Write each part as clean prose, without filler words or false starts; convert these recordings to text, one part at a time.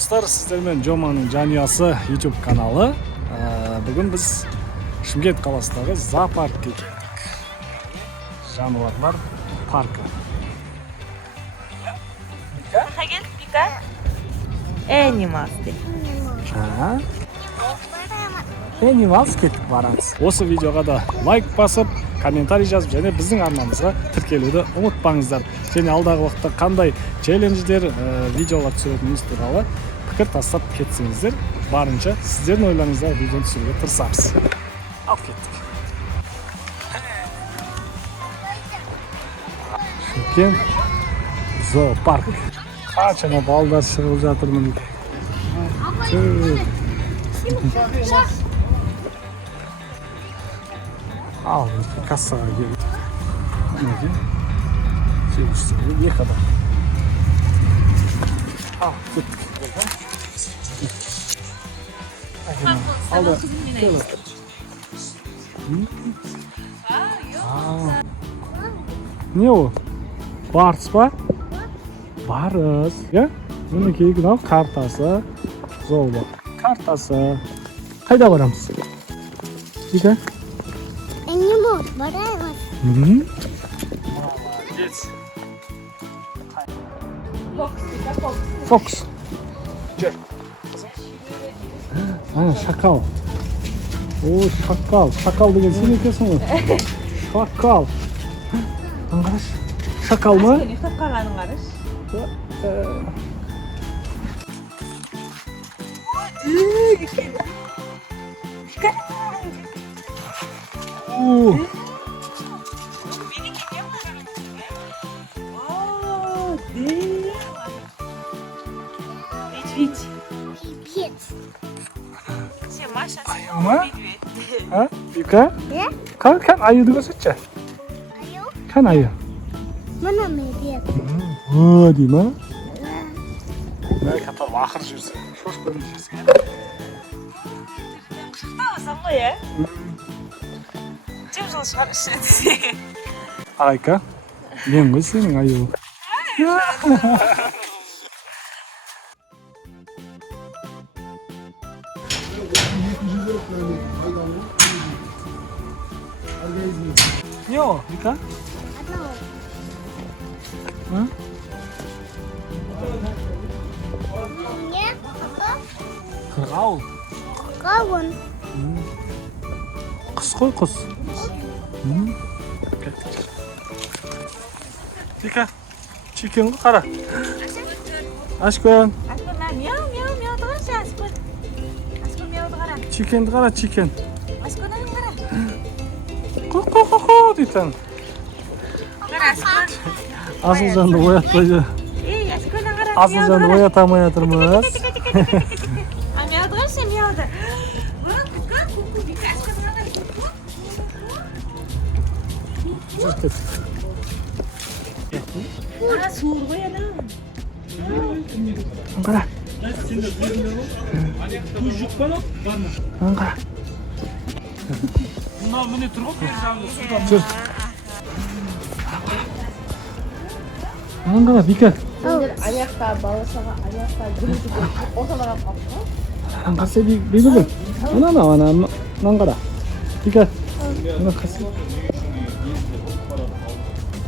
достар, сіздермен Жоманың жанұясы YouTube каналы. Бүгін біз Шымкент қаласындағы зоопаркке келдік. Жануарлар паркі. Пика? Animals деп. Animals кеттік барамыз. Осы видеоға да лайк басып, комментарий жазып, және біздің арнамызға тіркелуді ұмытпаңыздар. Және алдағы уақытта қандай челлендждер, видеолар түсіретініміз туралы пікір тастап кетсеңіздер, барынша сіздердің ойларыңызда видеоны түсіруге тырысамыз. Алып кеттік. Шымкент зоопарк. Қаншама балдар шығып жатыр мінекей. Al, kassaya gel. Екі адам. Al, gittik. Aldı. Ne o? Barız mı? Barız. Ya? Мінекей мынау картасы. Зоолог. Картасы. Қайда барамыз? Вика? Animals, барамыз. Молодец. Fox. Gel. Şakal. Oo, şakal. Şakal деген сен екенсің ғой. Шакал. Қараш. Шакал ма? Ұйықтап қалғанын қараш. Медведь. Все, Маша, Аю ма? медведь. Ha? Vika? Ya? Kan ayıды көрсетші. Аю? Kan ayı. Мына медведь. О, дей ма? Мә қатар ақыр жүрсің. Шош көріп жүрсің. Құшақтауысың ғой, ә? Жем жыл шығар іші. Айка, мен ғой сенің аю. Не о, Вика? Одного. А? Не? Қырғауыл. Кавун. Құс қой, құс. Вика, чикен ғой қара. Ашкөн. Аспен, мяу, мяу, мяуды қарашы, Аспен. Аспен мяуды қара. Чикенді қара, чикен. Аспен ойын қара. Қо дейтін. Қара, Аспен. Асылжанды оятпайды. Ей, Аспеннен қара. Асылжанды оятамай жатырмыз. А мяуды қарашы, мяуды. Бұрын күткен, күткен, бейкі Аспеннен қара. Қара, суыр ғой ана. Қара. Қара. Жүр. Қара, Вика. Аяқта, баласаға, аяқта, жүріп, орталаған қапты. Қасы бейбігіл. Ана, қара. Вика. Ана қасы.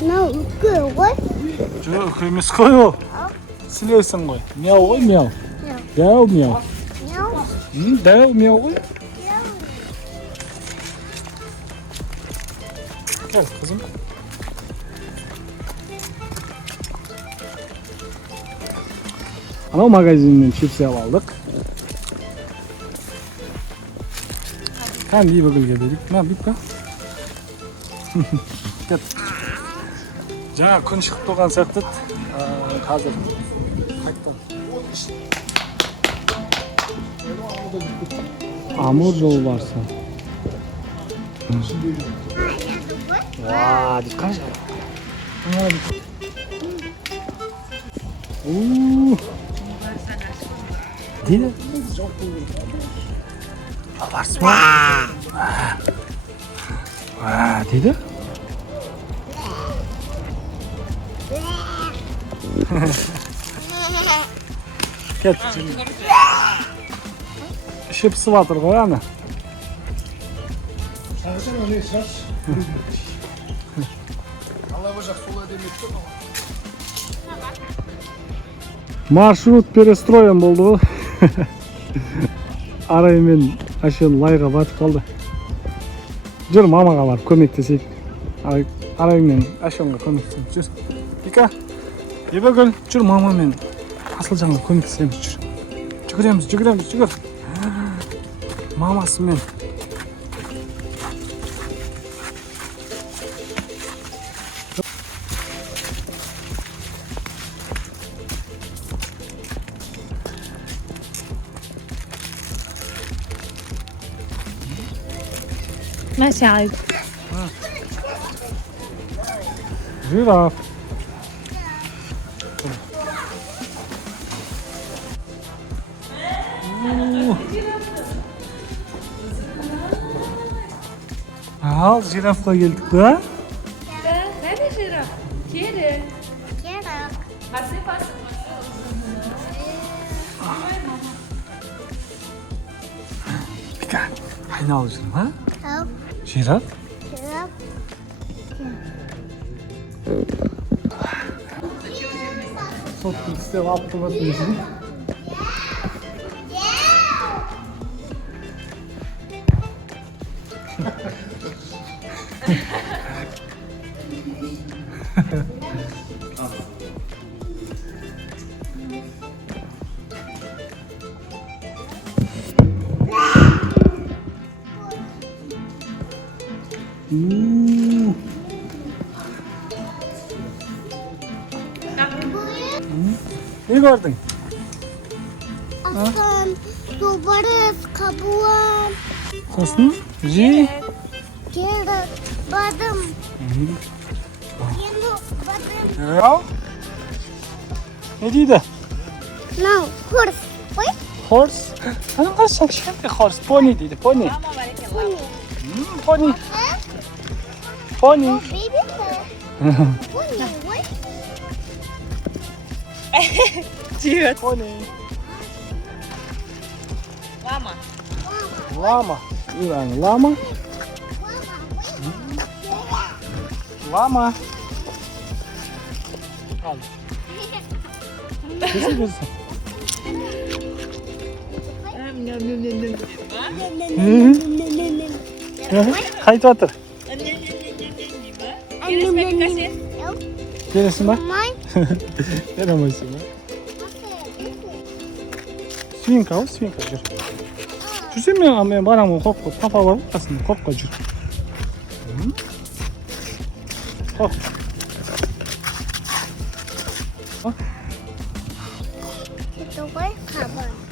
мынау үкі ғой. Жоқ, емес қой ол. Сілеусің ғой. Мяу ғой, мяу. Дәу мяу. Мяу. Дәу мяу ғой. Gel kızım. Anam magazinden çipsi aldık. Kan iyi bakıl geldik. Ne yapayım ka? Gel. Жаңа күн шығып тұрған сәтті қазір қайттан Амур жол барса. Vaa, dikkat et. Değil mi? Abartma. Değil mi? Ket. İşi pısıvatır koy ana. Marşrut перестроен болду. Арай мен ашын лайга батып калды. Жүр мамага барып көмөктесейик. Арай мен ашонго көмөктесейик. Жүр. Ика. Ебегүл, жүр мама мен Асылжанга көмөктесемиз жүр. Жүгүремиз, жүгүр. Мамасы мен. ماشي عادي. Жираф. Al jirafla geldik da. Nerede jiraf? Kere. Gerek. Masih. Pika. Aynı alışın ha? Al. Jiraf. Gerek. Sottuk size attığımız için. Ne gördün? Aslan, sobarız, kabuğum, Sosunu? Ji. gerek, badım. Yeni badım. Ya. Ne dedi? No, horse. Wait, Horse. Hani kaçsak şimdi horse. Pony dedi. Pony. Pony. Pony. baby horse. Wait. Civet. Pony. Lama. Lama. Yani lama. Lama. Al. Kesin. Kayıt atır. Neresin bak? Neremezsin bak? Свинка, о, свинка жүр. Жүрсем мен барамын қопқа, папа бар қасында, қопқа жүр. Қоп.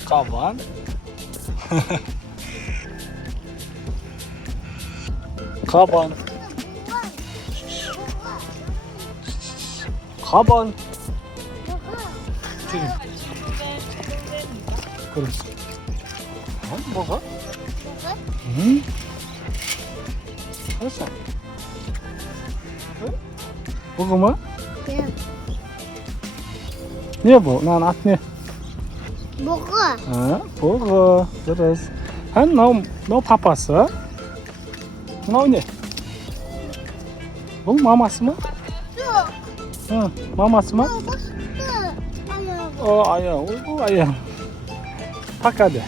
Қабан. Қабан. Қабан. Жүрін. Көріңіз. Бұға? Хорошо. Бұғы ма? Не бұл? Мынаның аты не? Бұғы. Бұғы. Дұрыс. Мынау папасы. Мынау не? Бұл мамасы ма? Мамасы ма? О, аяң. О, аяң. Пока де.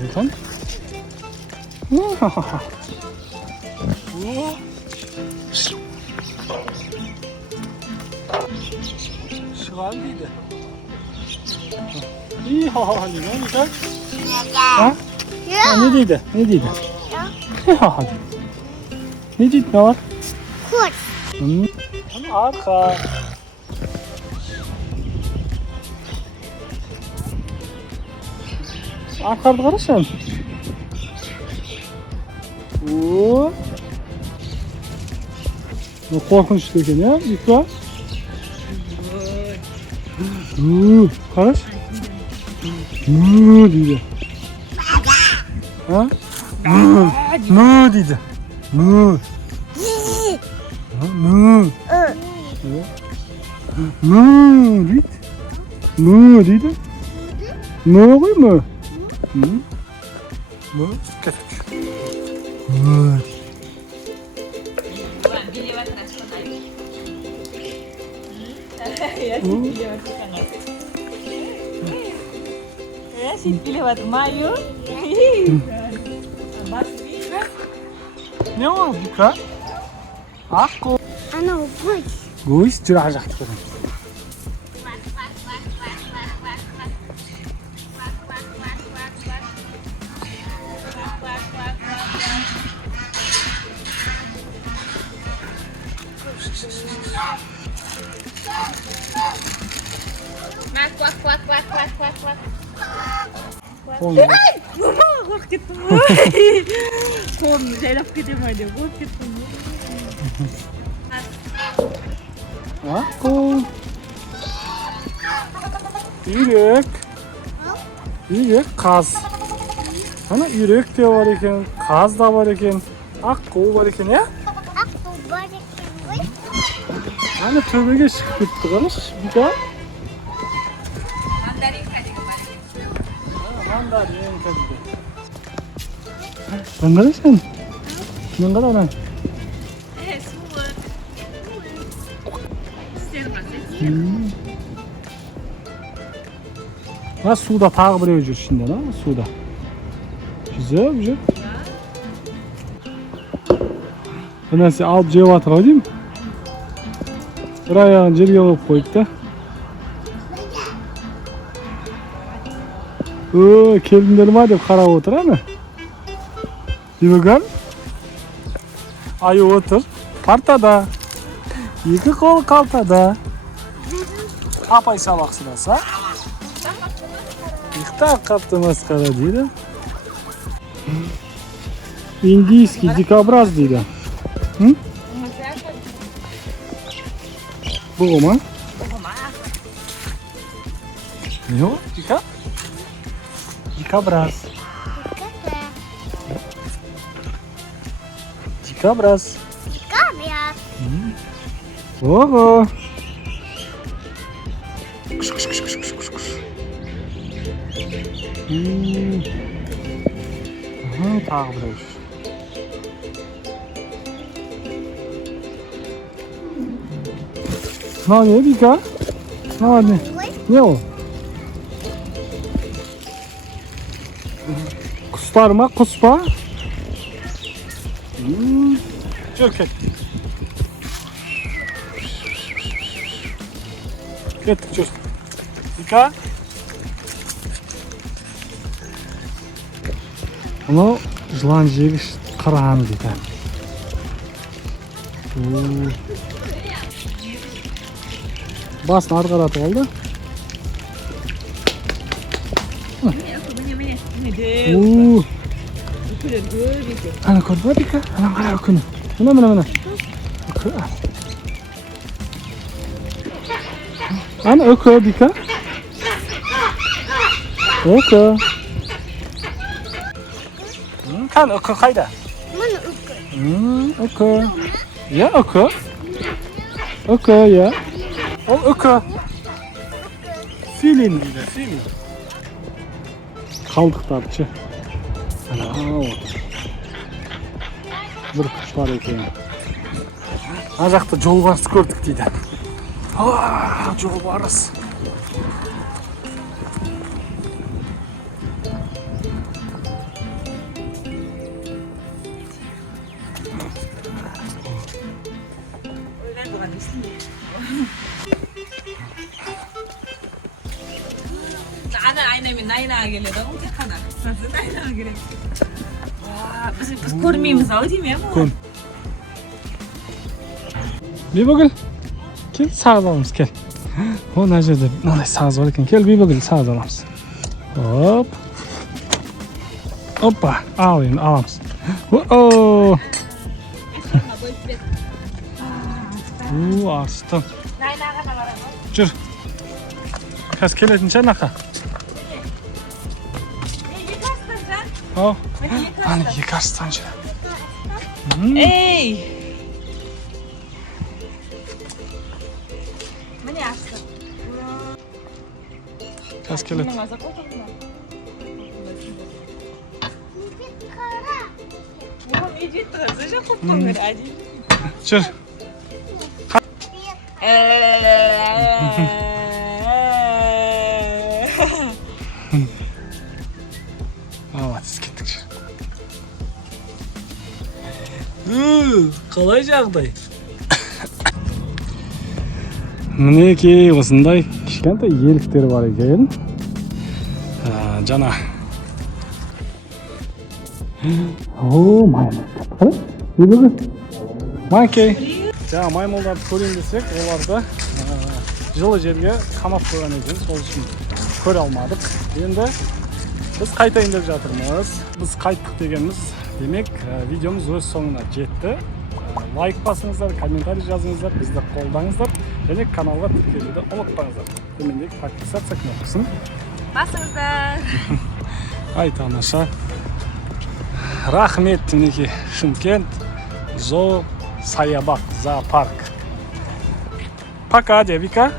Bakın. Şıvan değildi. İyi ha ne güzel. Ha? Ne değildi? Ne değildi? Ha. Ne değildi ne var? Kurt. Arka. Arkadı karışın. Oo. Ne korkunç ekan ya, yıkla. Karış. Deydi. Ha? Deydi. Mı deydi. Mı deydi. Mı koy mu? Mı? Mı? Kettik. Mı. Bukan dilewat nasional. Ya sih dilewat nasional. Ya sih dilewat mayu. Bas Ne var bu ka? Akko. Ana kuş. Gois jurajak ko'ramiz. Kuak kuak kuak kuak kuak kuak. Qo'lni. Korkup kettim. Qo'limni jaylab ketaman deb qo'rqib ketdim. Akko. Yürek. Yürek qaz. Ana yürek de var ekan, qaz da var ekan, akko var ekan ya. Akko var ekan voy. Ana töbege chiqib ketdi qarash. Bika. Mandarin dedi. Sen qarasan? Men qaraman. Suvat. Sen Ha suvda tag'i birov yur shundan ha, suvda. Güzel, güzel. Bu narsa olib jeyapti deymi? Bir oyog'ini yerga qo'yib qo'yibdi. Keldinglar nima deb qarab o'tir ana. Yurgan. Ayo o'tir. Partada. Ikki qo'l qaltada. Apay saboq silasa. Ikkita qapti masxara deydi. Индийский дикобраз deydi. Bug'uma? Yo'q, dikobraz. Dikobraz. Dikobraz. Oho. Aha, tag'i birov. Ne Bika? Ne? Ne o? Kuslar mı? Kuspa? Çok et. Kettik çok. Bika? Ama yılan jegis qarahan deydi. Basni arqaratib oldi. Ana ko'rdi Bika? Ana qara ukini. Mana. Ana uki Bika. Uki. Qani uki qayda? Mana uki. Uki. Ya uki. Uki ya. O uki. Filin deydi, filin. Qaldiqlarchi. Ana o. Bir qushlar ekan. Ana yoqda jolbars ko'rdik deydi. Jolbars. Ana aynamen aynaga keladi, o'zi qana. Nasıl aynaga keladi? Biz ko'rmaymiz-ku deymi bu? Ko'n. Bibogil. Kel sağız olamiz, kel. O nerede? Nalay sağız var ekan. Kel Bibogil sağız olamiz. Hop. Hoppa. Alayım, alamiz. Oo. Aslan. Aynaga qarab. Jur. Kas kelatincha naqa? Ha. Ana yekarsdanchi. Ey! Mana Жас келеді. Жүр. Молодец, кеттік жүр. Қалай жағдай? Мінекей осындай кішкентай еліктер бар екен. Жана. О, маймыл. Макей. Жаңа маймылдарды көрейін десек, оларды жылы жерге қамап қойған екен, сол үшін көре алмадық. Енді біз қайтайын деп жатырмыз. Біз қайттық дегеніміз, демек видеомыз өз соңына жетті. Лайк басыңыздар, комментарий жазыңыздар, бізді қолдаңыздар, және каналға тіркелуді ұмытпаңыздар. Төмендегі подписаться кнопкасын басыңыздар. Ай, тамаша. Рахмет, мінекей Шымкент зоосаябақ, зоопарк. Пока, Девика.